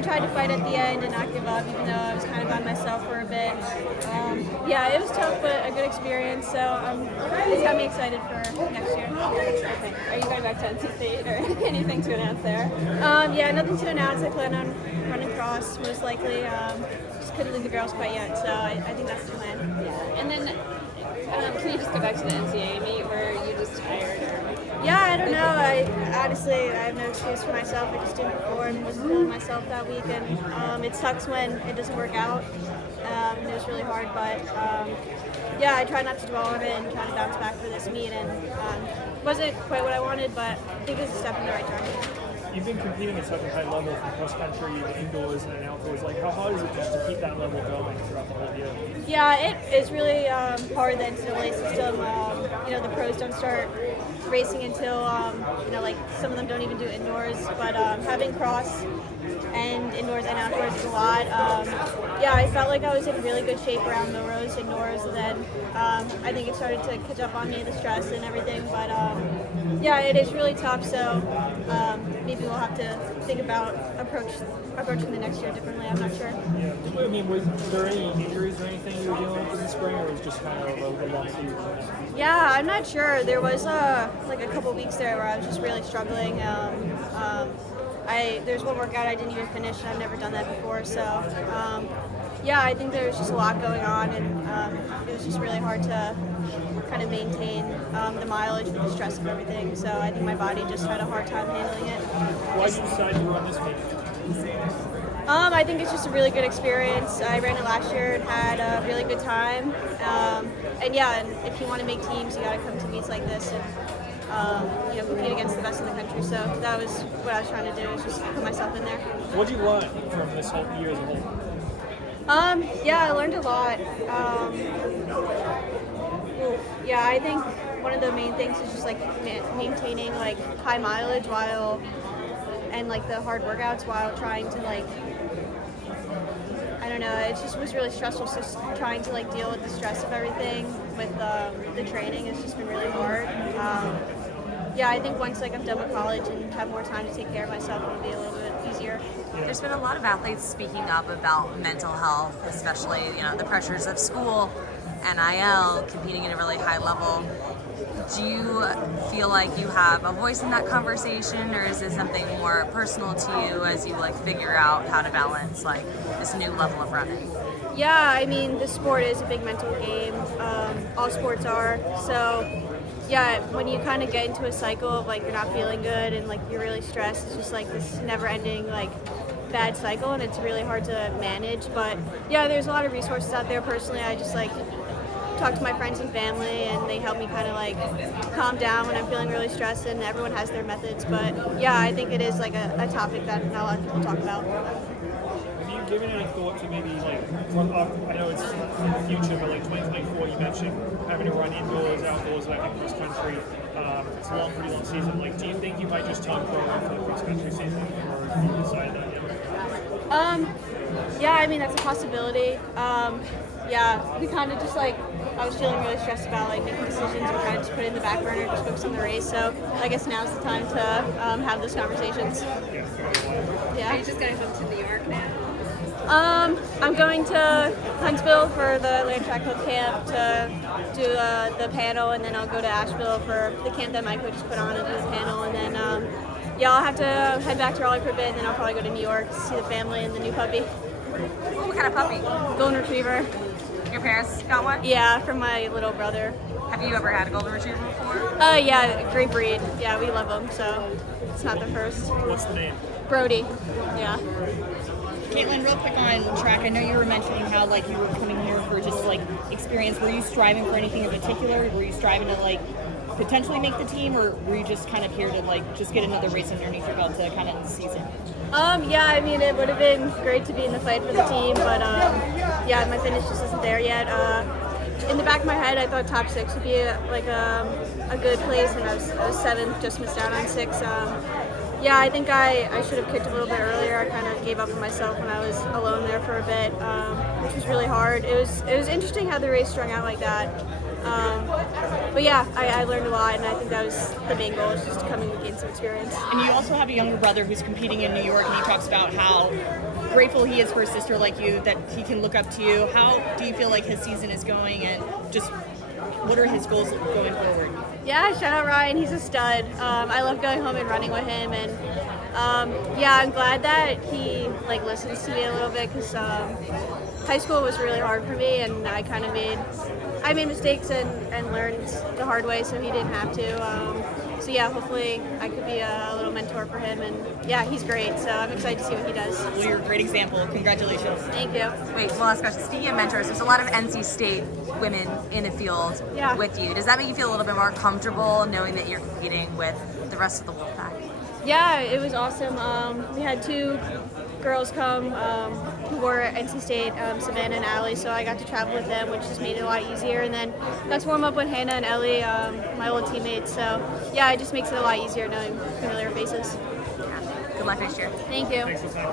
I tried to fight at the end and not give up, even though I was kind of by myself for a bit. Yeah, it was tough, but a good experience. So it's got me excited for next year. Okay. Are you going back to NC State or anything to announce there? Yeah, nothing to announce. I plan on running cross most likely. Just couldn't leave the girls quite yet, so I think that's the plan. Yeah. And then can you just go back to the NCAA meet where you just tired? Yeah, I don't know. I have no excuse for myself. I just didn't perform and wasn't feeling myself that week, and it sucks when it doesn't work out. It was really hard, but yeah, I try not to dwell on it and try to bounce back for this meet. And wasn't quite what I wanted, but I think it's a step in the right direction. You've been competing at such a high level from cross country, the indoors and outdoors. Like, how hard is it just to keep that level going throughout the whole year? Yeah, it is really hard. The NCAA system. The pros don't start racing until like some of them don't even do indoors. But having cross and indoors and outdoors is a lot. Yeah, I felt like I was in really good shape around the rows indoors, and then I think it started to catch up on me, the stress and everything. But yeah, it is really tough. So maybe we'll have to think about approaching the next year differently. I'm not sure. Yeah, I mean, was there any injuries or anything you were dealing with in the spring, or was it just kind of a long season? Yeah, I'm not sure. There was like a couple weeks there where I was just really struggling. There's one workout I didn't even finish, and I've never done that before. So yeah, I think there was just a lot going on, and it was just really hard to kind of maintain the mileage with the stress of everything. So I think my body just had a hard time handling it. Why did you decide to run this meet? I think it's just a really good experience. I ran it last year and had a really good time. And yeah, and if you want to make teams, you got to come to meets like this and compete against the best in the country. So that was what I was trying to do, is just put myself in there. What did you learn from this whole year as a whole? Yeah, I learned a lot. Yeah, I think one of the main things is just like maintaining like high mileage and like the hard workouts while trying to like, I don't know, it just was really stressful. Just trying to like deal with the stress of everything with the training has just been really hard. Yeah, I think once like I'm done with college and have more time to take care of myself, it'll be a little bit easier. There's been a lot of athletes speaking up about mental health, especially the pressures of school, NIL, competing at a really high level. Do you feel like you have a voice in that conversation, or is it something more personal to you as you like figure out how to balance like this new level of running? Yeah, I mean, the sport is a big mental game. All sports are. So yeah, when you kind of get into a cycle of like you're not feeling good and like you're really stressed, it's just like this never-ending like bad cycle, and it's really hard to manage. But yeah, there's a lot of resources out there. Personally, I just like talk to my friends and family, and they help me kind of like calm down when I'm feeling really stressed, and everyone has their methods. But yeah, I think it is like a topic that not a lot of people talk about. Have you given any thought to maybe like, I know it's in the future, but like 2024, you mentioned having to run indoors, outdoors, like in cross country. It's a pretty long season. Like, do you think you might just turn pro after the cross country season, or you decide that? Yeah, I mean, that's a possibility. Yeah, we kind of just like, I was feeling really stressed about like making decisions and kind of just put it in the back burner, just focus on the race. So I guess now's the time to have those conversations. Yeah. Are you just going home to New York now? I'm going to Huntsville for the Land Track Club camp to do the panel, and then I'll go to Asheville for the camp that my coach just put on and do the panel, and then yeah, I'll have to head back to Raleigh for a bit, and then I'll probably go to New York to see the family and the new puppy. What kind of puppy? Golden Retriever. Your parents got one? Yeah, from my little brother. Have you ever had a Golden Retriever before? Yeah, great breed. Yeah, we love them, so it's not the first. What's the name? Brody. Yeah. Katelyn, real quick on track, I know you were mentioning how like you were coming here for just like experience. Were you striving for anything in particular? Were you striving to like potentially make the team, or were you just kind of here to like just get another race underneath your belt to kind of end the season? Yeah, I mean, it would have been great to be in the fight for the team, but yeah, my finish just isn't there yet. In the back of my head, I thought top 6 would be a good place, and I was 7th, just missed out on 6. Yeah, I think I should have kicked a little bit earlier. I kind of gave up on myself when I was alone there for a bit, which was really hard. It was interesting how the race strung out like that. But yeah, I learned a lot, and I think that was the main goal, is just to come and gain some experience. And you also have a younger brother who's competing in New York, and he talks about how grateful he is for a sister like you, that he can look up to you. How do you feel like his season is going, and just what are his goals going forward? Yeah, shout out Ryan. He's a stud. I love going home and running with him, and yeah, I'm glad that he like listens to me a little bit, because high school was really hard for me, and I kind of made mistakes and learned the hard way, so he didn't have to. So yeah, hopefully I could be a little mentor for him, and yeah, he's great. So I'm excited to see what he does. Well, you're a great example. Congratulations. Thank you. Wait, one last question. Speaking of mentors, there's a lot of NC State women in the field Yeah. with you. Does that make you feel a little bit more comfortable knowing that you're competing with the rest of the Wolfpack? Yeah, it was awesome. We had 2 girls come who were at NC State, Savannah and Allie, so I got to travel with them, which just made it a lot easier. And then got to warm up with Hannah and Ellie, my old teammates. So yeah, it just makes it a lot easier knowing familiar faces. Good luck next year. Thank you. Thanks for the time.